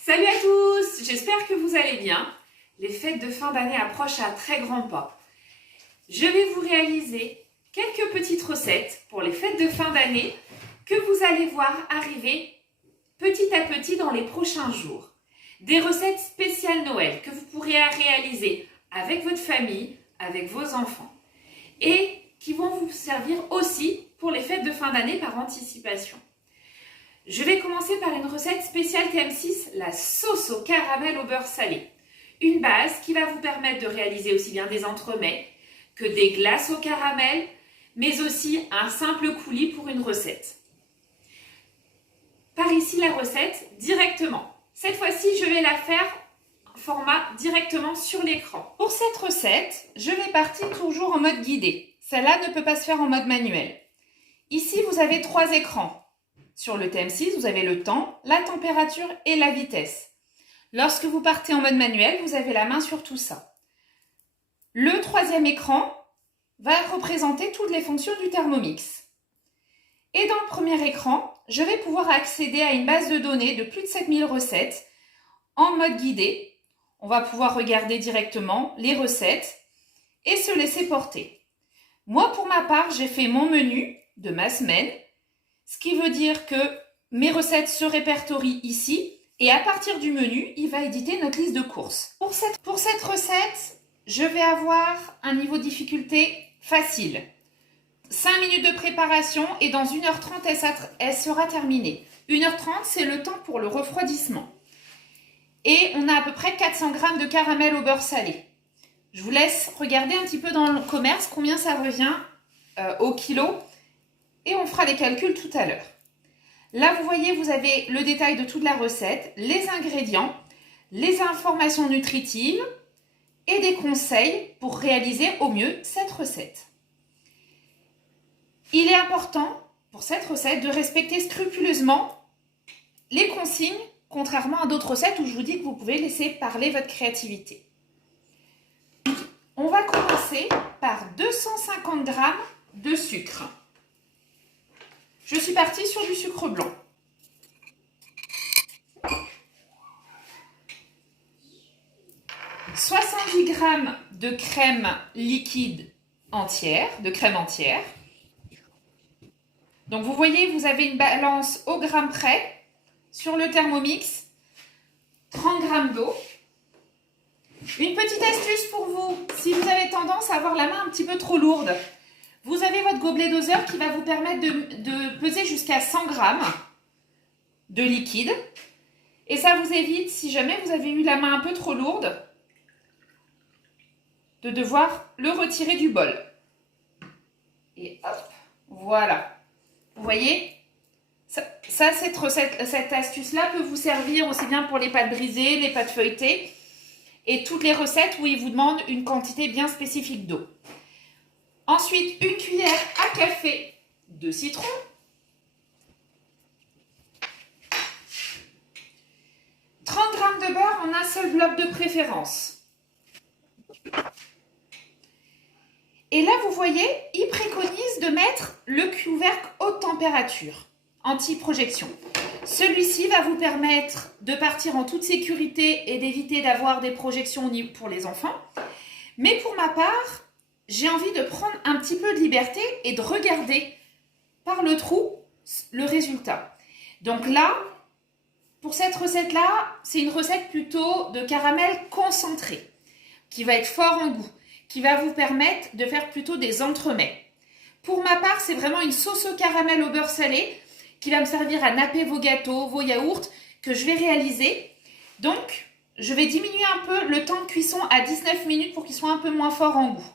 Salut à tous, j'espère que vous allez bien. Les fêtes de fin d'année approchent à très grands pas. Je vais vous réaliser quelques petites recettes pour les fêtes de fin d'année que vous allez voir arriver petit à petit dans les prochains jours. Des recettes spéciales Noël que vous pourrez réaliser avec votre famille, avec vos enfants et qui vont vous servir aussi pour les fêtes de fin d'année par anticipation. Je vais commencer par une recette spéciale TM6, la sauce au caramel au beurre salé. Une base qui va vous permettre de réaliser aussi bien des entremets que des glaces au caramel, mais aussi un simple coulis pour une recette. Par ici la recette directement. Cette fois-ci, je vais la faire en format directement sur l'écran. Pour cette recette, je vais partir toujours en mode guidé. Celle-là ne peut pas se faire en mode manuel. Ici, vous avez 3 écrans. Sur le TM6, vous avez le temps, la température et la vitesse. Lorsque vous partez en mode manuel, vous avez la main sur tout ça. Le 3e écran va représenter toutes les fonctions du Thermomix. Et dans le premier écran, je vais pouvoir accéder à une base de données de plus de 7000 recettes en mode guidé. On va pouvoir regarder directement les recettes et se laisser porter. Moi, pour ma part, j'ai fait mon menu de ma semaine. Ce qui veut dire que mes recettes se répertorient ici et à partir du menu, il va éditer notre liste de courses. Pour cette recette, je vais avoir un niveau de difficulté facile. 5 minutes de préparation et dans 1h30, elle sera terminée. 1h30, c'est le temps pour le refroidissement. Et on a à peu près 400 g de caramel au beurre salé. Je vous laisse regarder un petit peu dans le commerce combien ça revient au kilo. Et on fera les calculs tout à l'heure. Là, vous voyez, vous avez le détail de toute la recette, les ingrédients, les informations nutritives et des conseils pour réaliser au mieux cette recette. Il est important pour cette recette de respecter scrupuleusement les consignes, contrairement à d'autres recettes où je vous dis que vous pouvez laisser parler votre créativité. On va commencer par 250 g de sucre. Je suis partie sur du sucre blanc. « 70 g de crème liquide entière, de crème entière. Donc vous voyez, vous avez une balance au gramme près sur le Thermomix. 30 g d'eau. Une petite astuce pour vous, si vous avez tendance à avoir la main un petit peu trop lourde. Vous avez votre gobelet doseur qui va vous permettre de peser jusqu'à 100 g de liquide. Et ça vous évite, si jamais vous avez eu la main un peu trop lourde, de devoir le retirer du bol. Et hop, voilà. Vous voyez, cette astuce-là peut vous servir aussi bien pour les pâtes brisées, les pâtes feuilletées et toutes les recettes où il vous demande une quantité bien spécifique d'eau. Ensuite, une cuillère à café de citron. « 30 g de beurre en un seul bloc de préférence. Et là, vous voyez, il préconise de mettre le couvercle haute température, anti-projection. Celui-ci va vous permettre de partir en toute sécurité et d'éviter d'avoir des projections pour les enfants. Mais pour ma part, j'ai envie de prendre un petit peu de liberté et de regarder par le trou le résultat. Donc là, pour cette recette-là, c'est une recette plutôt de caramel concentré, qui va être fort en goût, qui va vous permettre de faire plutôt des entremets. Pour ma part, c'est vraiment une sauce au caramel au beurre salé qui va me servir à napper vos gâteaux, vos yaourts, que je vais réaliser. Donc, je vais diminuer un peu le temps de cuisson à 19 minutes pour qu'il soit un peu moins fort en goût.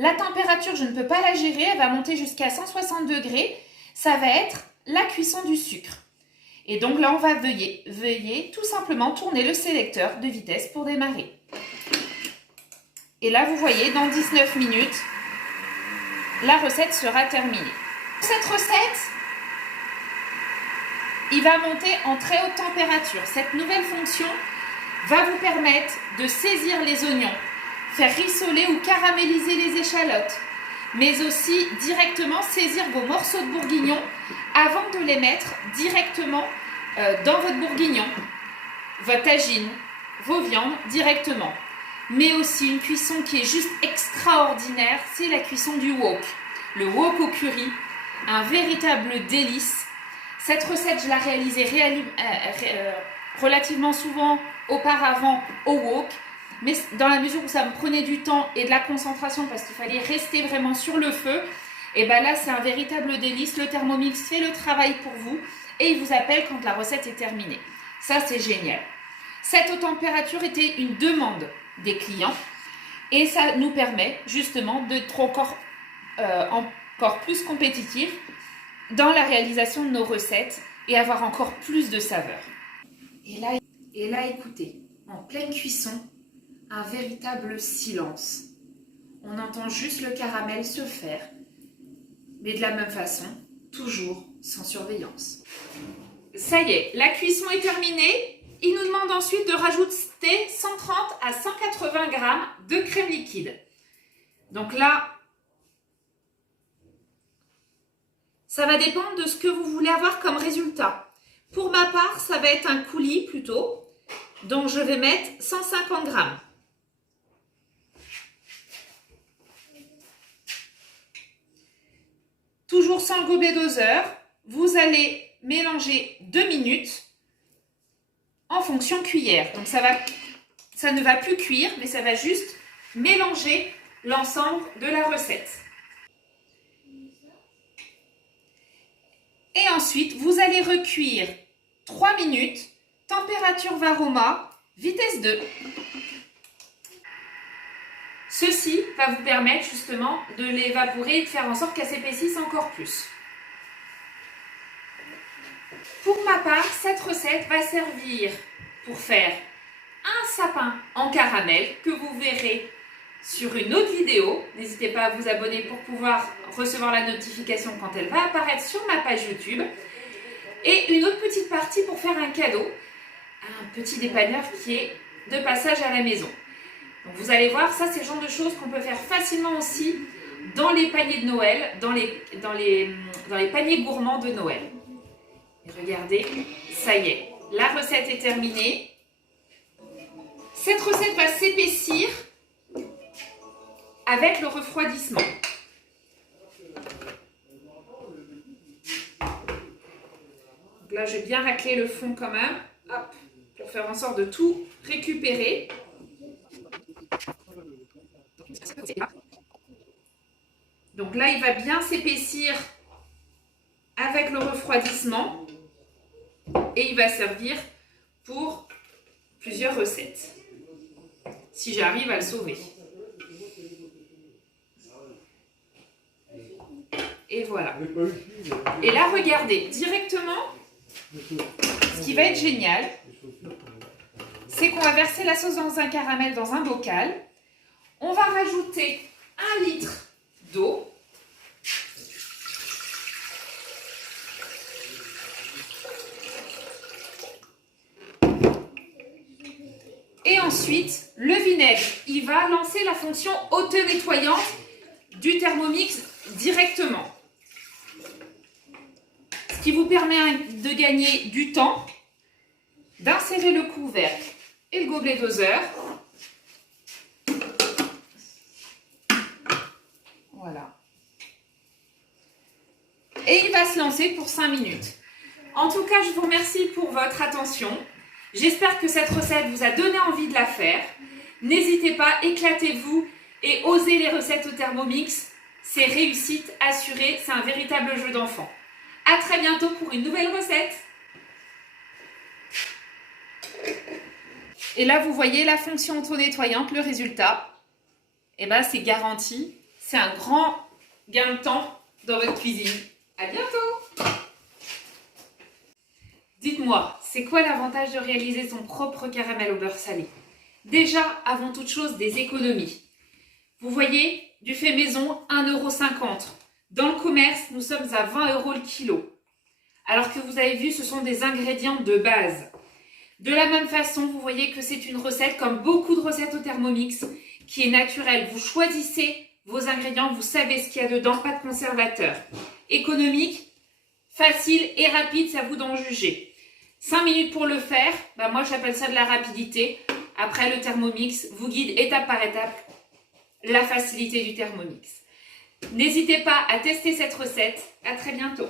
La température, je ne peux pas la gérer, elle va monter jusqu'à 160 degrés. Ça va être la cuisson du sucre. Et donc là, on va veuillez tout simplement tourner le sélecteur de vitesse pour démarrer. Et là, vous voyez, dans 19 minutes, la recette sera terminée. Cette recette, il va monter en très haute température. Cette nouvelle fonction va vous permettre de saisir les oignons, faire rissoler ou caraméliser les échalotes, mais aussi directement saisir vos morceaux de bourguignon avant de les mettre directement dans votre bourguignon, votre tagine, vos viandes directement. Mais aussi une cuisson qui est juste extraordinaire, c'est la cuisson du wok. Le wok au curry, un véritable délice. Cette recette, je la réalisais relativement souvent auparavant au wok, mais dans la mesure où ça me prenait du temps et de la concentration parce qu'il fallait rester vraiment sur le feu, et bien là c'est un véritable délice. Le Thermomix fait le travail pour vous et il vous appelle quand la recette est terminée. Ça c'est génial. Cette haute température était une demande des clients et ça nous permet justement d'être encore plus compétitifs dans la réalisation de nos recettes et avoir encore plus de saveur. Et là, écoutez, en pleine cuisson, un véritable silence. On entend juste le caramel se faire, mais de la même façon, toujours sans surveillance. Ça y est, la cuisson est terminée. Il nous demande ensuite de rajouter 130 à 180 grammes de crème liquide. Donc là, ça va dépendre de ce que vous voulez avoir comme résultat. Pour ma part, ça va être un coulis plutôt. Donc je vais mettre 150 grammes. Toujours sans le gobelet doseur, vous allez mélanger 2 minutes en fonction cuillère. Donc ça ne va plus cuire, mais ça va juste mélanger l'ensemble de la recette. Et ensuite, vous allez recuire 3 minutes, température varoma, vitesse 2. Ceci va vous permettre justement de l'évaporer et de faire en sorte qu'elle s'épaississe encore plus. Pour ma part, cette recette va servir pour faire un sapin en caramel que vous verrez sur une autre vidéo. N'hésitez pas à vous abonner pour pouvoir recevoir la notification quand elle va apparaître sur ma page YouTube. Et une autre petite partie pour faire un cadeau, un petit dépanneur qui est de passage à la maison. Donc vous allez voir, ça c'est le genre de choses qu'on peut faire facilement aussi dans les paniers de Noël, dans les paniers gourmands de Noël. Et regardez, ça y est, la recette est terminée. Cette recette va s'épaissir avec le refroidissement. Donc là, je vais bien racler le fond quand même, hop, pour faire en sorte de tout récupérer. Donc là, il va bien s'épaissir avec le refroidissement et il va servir pour plusieurs recettes, si j'arrive à le sauver. Et voilà. Et là, regardez, directement, ce qui va être génial, c'est qu'on va verser la sauce dans un caramel dans un bocal. On va rajouter 1 litre d'eau. Et ensuite, le vinaigre, il va lancer la fonction auto-nettoyante du Thermomix directement. Ce qui vous permet de gagner du temps, d'insérer le couvercle et le gobelet doseur. Voilà. Et il va se lancer pour 5 minutes. En tout cas, je vous remercie pour votre attention. J'espère que cette recette vous a donné envie de la faire. N'hésitez pas, éclatez-vous et osez les recettes au Thermomix. C'est réussite assurée, c'est un véritable jeu d'enfant. À très bientôt pour une nouvelle recette. Et là, vous voyez la fonction auto-nettoyante, le résultat. Et ben, c'est garanti. C'est un grand gain de temps dans votre cuisine. À bientôt! Dites-moi, c'est quoi l'avantage de réaliser son propre caramel au beurre salé? Déjà, avant toute chose, des économies. Vous voyez, du fait maison, 1,50 €. Dans le commerce, nous sommes à 20 € le kilo. Alors que vous avez vu, ce sont des ingrédients de base. De la même façon, vous voyez que c'est une recette, comme beaucoup de recettes au Thermomix, qui est naturelle. Vous choisissez vos ingrédients, vous savez ce qu'il y a dedans, pas de conservateur. Économique, facile et rapide, c'est à vous d'en juger. 5 minutes pour le faire, bah moi j'appelle ça de la rapidité. Après, le Thermomix vous guide étape par étape la facilité du Thermomix. N'hésitez pas à tester cette recette. À très bientôt.